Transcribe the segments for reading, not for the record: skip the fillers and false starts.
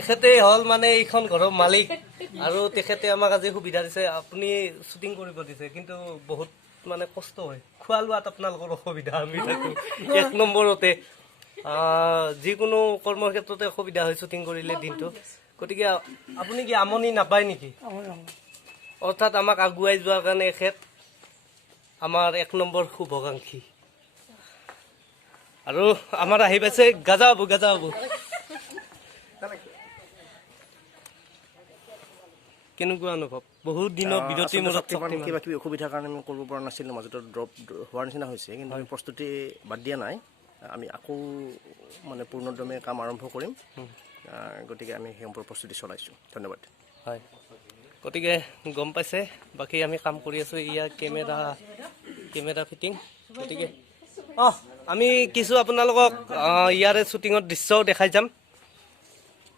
এখেতেই হ'ল মানে এইখন ঘৰৰ মালিক আৰু তেখেতে আমাক আজি সুবিধা দিছে আপুনি শ্বুটিং কৰিব দিছে কিন্তু বহুত মানে কষ্ট হয় খোৱা লোৱাত আপোনালোকৰ অসুবিধা আমি থাকোঁ 1 নম্বৰতে যিকোনো কৰ্মৰ ক্ষেত্ৰতে অসুবিধা হয় শ্বুটিং কৰিলে দিনটো গতিকে আপুনি কি আমনি নাপায় নেকি অৰ্থাৎ আমাক আগুৱাই যোৱাৰ কাৰণে এখেত আমাৰ 1 নম্বৰ শুভাকাংক্ষী আৰু আমাৰ আহি পাইছে গাজা বাবু কেনেকুৱা অনুভৱ বহুত দিনৰ বিৰতি মূৰত কিবা কিবি অসুবিধাৰ কাৰণে আমি কৰিব পৰা নাছিলোঁ মাজতে ড্ৰপ হোৱাৰ নিচিনা হৈছে কিন্তু আমি প্ৰস্তুতি বাদ দিয়া নাই আমি আকৌ মানে পূৰ্ণদমে কাম আৰম্ভ কৰিম গতিকে আমি সেই সম্পৰ্কে প্ৰস্তুতি চলাইছোঁ ধন্যবাদ হয় গতিকে গম পাইছে বাকী আমি কাম কৰি আছোঁ ইয়াৰ কেমেৰা ফিটিং গতিকে আমি কিছু আপোনালোকক ইয়াৰে শ্বুটিঙৰ দৃশ্যও দেখাই যাম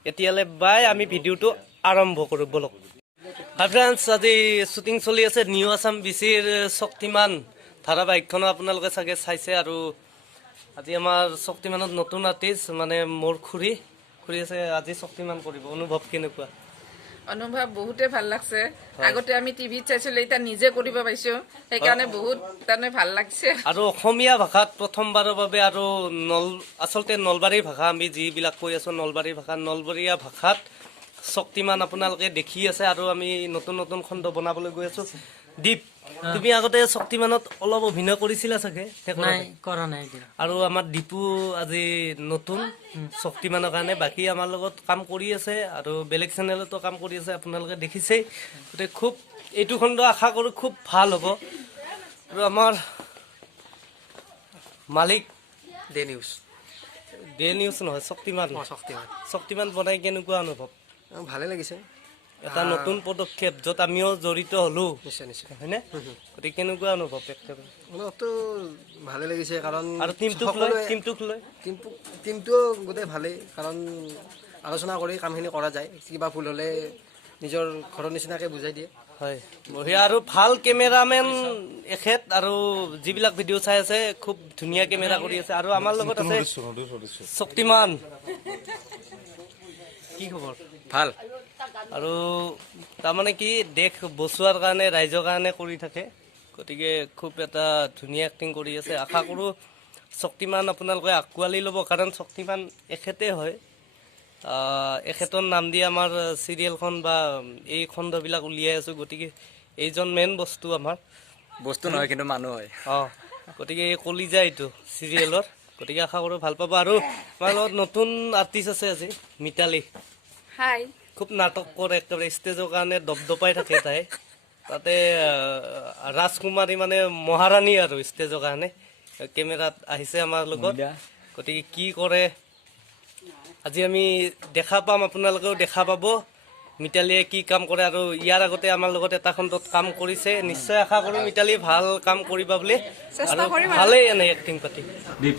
এতিয়ালৈ বাই আমি ভিডিঅ'টো আৰম্ভ কৰোঁ বলক হাই ফ্ৰেণ্ডছ আজি শ্বুটিং চলি আছে নিউ আছাম বিচিৰ শক্তিমান ধাৰাবাহিকখনো আপোনালোকে চাগে চাইছে আৰু আজি আমাৰ শক্তিমানত নতুন আৰ্টিষ্ট মানে মোৰ খুৰী আছে আজি শক্তিমান কৰিব অনুভৱ কেনেকুৱা অনুভৱ বহুতে ভাল লাগছে আগতে আমি টিভিত চাইছিলো এটা নিজে কৰিব পাইছো সেইকাৰণে বহুত তাৰমানে ভাল লাগছে আৰু অসমীয়া ভাষাত প্ৰথমবাৰৰ বাবে আৰু আচলতে নলবাৰীৰ ভাষা আমি যিবিলাক কৈ আছো নলবাৰীৰ ভাষা নলবৰীয়া ভাষাত শক্তিমান আপোনালোকে দেখি আছে আৰু আমি নতুন নতুন খণ্ড বনাবলৈ গৈ আছো দীপ তুমি আগতে শক্তিমানত অলপ অভিনয় কৰিছিলা চাগে কৰা নাই আৰু আমাৰ দীপু আজি নতুন শক্তিমানৰ কাৰণে বাকী আমাৰ লগত কাম কৰি আছে আৰু বেলেগ চেনেলতো কাম কৰি আছে আপোনালোকে দেখিছেই গতিকে খুব এইটো খণ্ড আশা কৰোঁ খুব ভাল হ'ব আৰু আমাৰ মালিক ডে নিউজ নহয় শক্তিমান বনাই কেনেকুৱা অনুভৱ ভালে লাগিছে এটা নতুন পদক্ষেপ য'ত আমিও জড়িত হ'লো নিশ্চয় হয়নে গতিকে কেনেকুৱা অনুভৱ অনুভৱটো ভালে লাগিছে কাৰণ আৰু টিমটো গোটেই ভালেই কাৰণ আলোচনা কৰি কামখিনি কৰা যায় কিবা ভুল হ'লে নিজৰ ঘৰৰ নিচিনাকৈ বুজাই দিয়ে হয় বঢ়িয়া আৰু ভাল কেমেৰামেন এখেত আৰু যিবিলাক ভিডিঅ' চাই আছে খুব ধুনীয়া কেমেৰা কৰি আছে আৰু আমাৰ লগত আছে শক্তিমান কি খবৰ ভাল আৰু তাৰমানে কি দেশ বচোৱাৰ কাৰণে ৰাইজৰ কাৰণে কৰি থাকে গতিকে খুব এটা ধুনীয়া এক্টিং কৰি আছে আশা কৰোঁ শক্তিমান আপোনালোকে আঁকোৱালি ল'ব কাৰণ শক্তিমান এখেতে হয় এখেতৰ নাম দি আমাৰ চিৰিয়েলখন বা এই খণ্ডবিলাক উলিয়াই আছোঁ গতিকে এইজন মেইন বস্তু আমাৰ বস্তু নহয় কিন্তু মানুহ হয় গতিকে এই কলিজা এইটো চিৰিয়েলৰ গতিকে আশা কৰোঁ ভাল পাব আৰু আমাৰ লগত নতুন আৰ্টিষ্ট আছে আজি মিতালী হাই খুব নাটক কৰে একেবাৰে ষ্টেজৰ কাৰণে দপদপাই থাকে তাই তাতে ৰাজকুমাৰী মানে মহাৰাণী আৰু ষ্টেজৰ কাৰণে কেমেৰাত আহিছে আমাৰ লগত গতিকে কি কৰে আজি আমি দেখা পাম আপোনালোকেও দেখা পাব মিতালীয়ে কি কাম কৰে আৰু ইয়াৰ আগতে আমাৰ লগত এটা খণ্ডত কাম কৰিছে নিশ্চয় আশা কৰোঁ মিতালী ভাল কাম কৰিবা বুলি আৰু ভালেই এনে এক্টিং পাতি দীপ